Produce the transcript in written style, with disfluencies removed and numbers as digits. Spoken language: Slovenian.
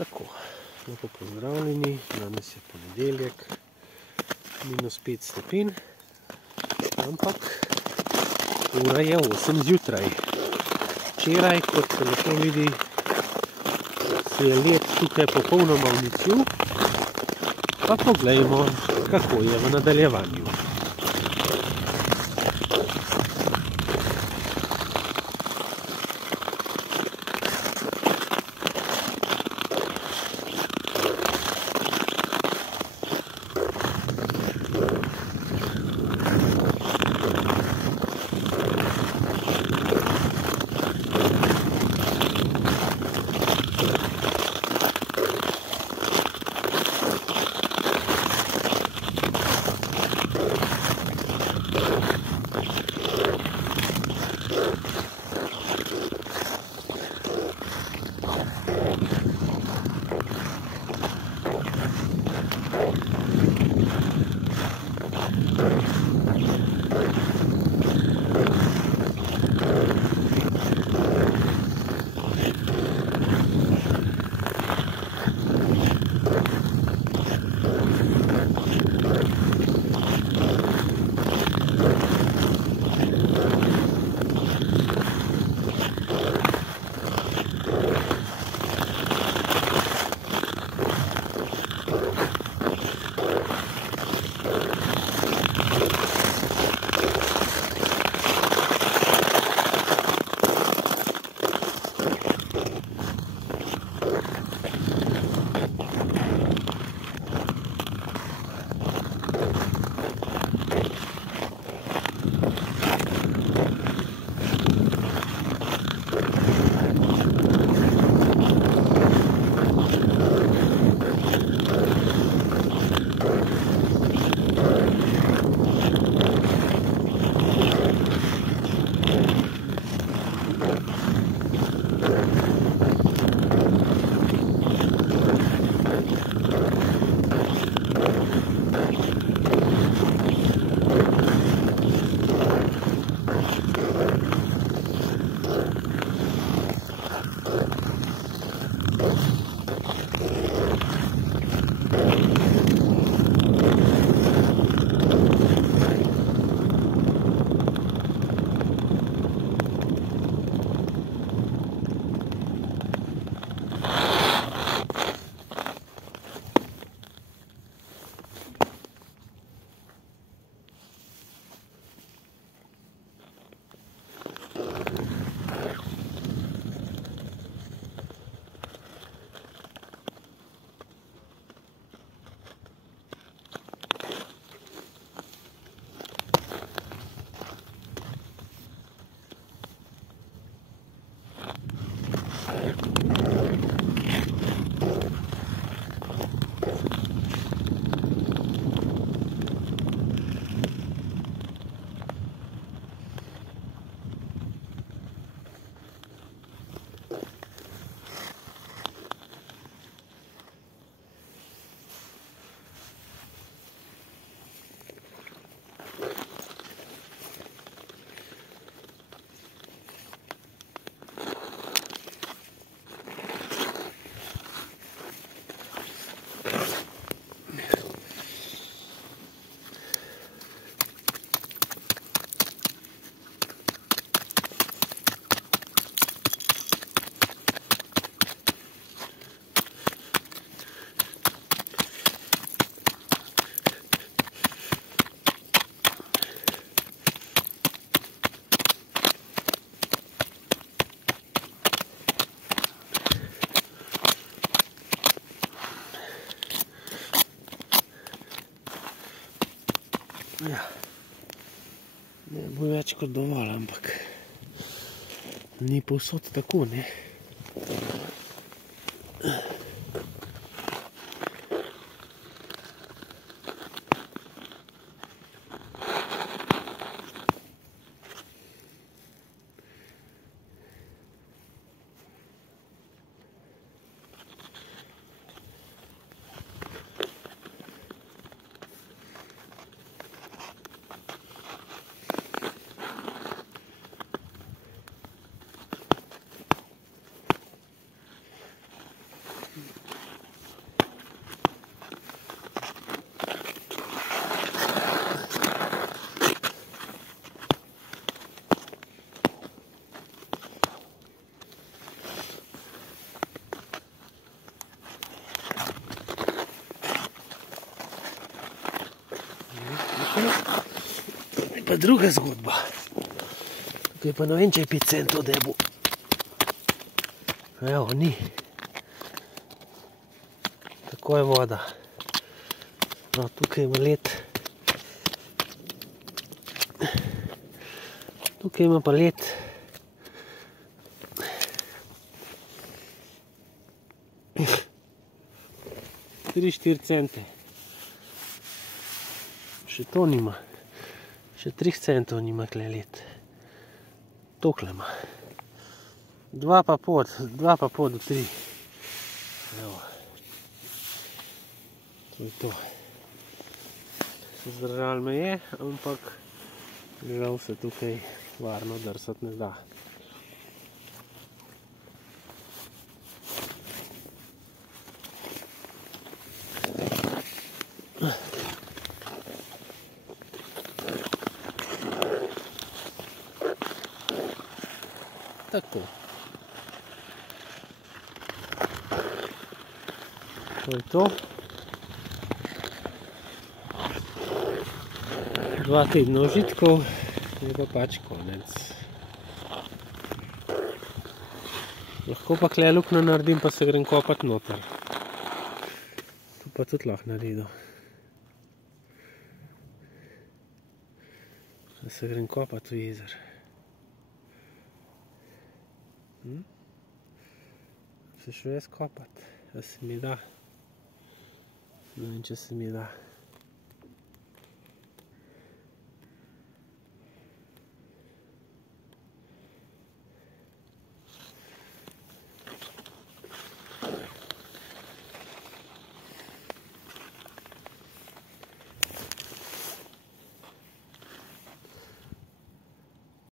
Tako, lepo pozdravljeni, danes je ponedeljek, -5 stopinj, ampak ura je 8 zjutraj. Včeraj, kot se lepo vidi, se je led tukaj popolnoma uničil, pa poglejmo, kako je v nadaljevanju. Ja, ne bo več kot dovolj, ampak ni povsod tako, ne. Je pa druga zgodba. Tukaj pa ne vem, če je 5 centov debu. Evo, ni. Tako je voda. No, tukaj ima led. Tukaj ima pa led. Tri, 4 cente. Še to nima. Še 3 centov nima tle led. Tokle ima. 2,5 do 3. Evo. To je to. Zdržal me je, ampak žal se tukaj varno drsati ne da. Tako. To je to. 2 tedna užitkov, je pa pač konec. Lahko pa kle luknjo naredim, pa se grem kopat noter. Tu pa tudi lahko naredil. Da se grem kopat v jezer. Se še jaz kopat, da se mi da. Ne vem, če se mi da.